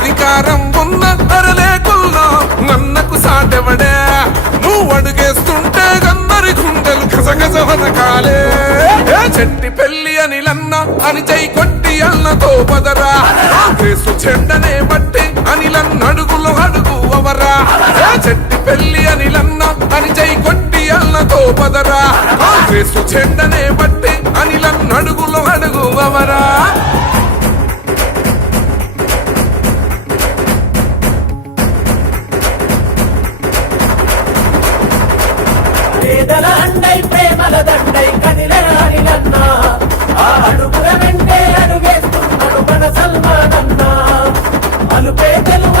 అధికారం ఉన్న అరలేకుల్లో నన్నకు సాటెవడే నువ్వు అడుగేస్తుంటే గన్నరి గుండెలు గజగజ వనకాలే చెట్టి పెళ్లి అనిలన్న అని చై కొట్టి అన్నతో పదరా కాంగ్రెసు చెండనే బట్టి అనిలన్న అడుగులు అడుగు అవరా చెట్టి పెళ్లి అనిలన్న అని చై కొట్టి అన్నతో పదరా కాంగ్రెసు చెండనే బట్టి అనిలన్న అడుగులు అడుగు అవరా పేదల అండై ప్రేమల దండై కదిలే అనిలన్నా ఆ అడుగుల వెంటే అడుగేస్తున్నాడు మన సల్మానన్నా అలుపే తెలువని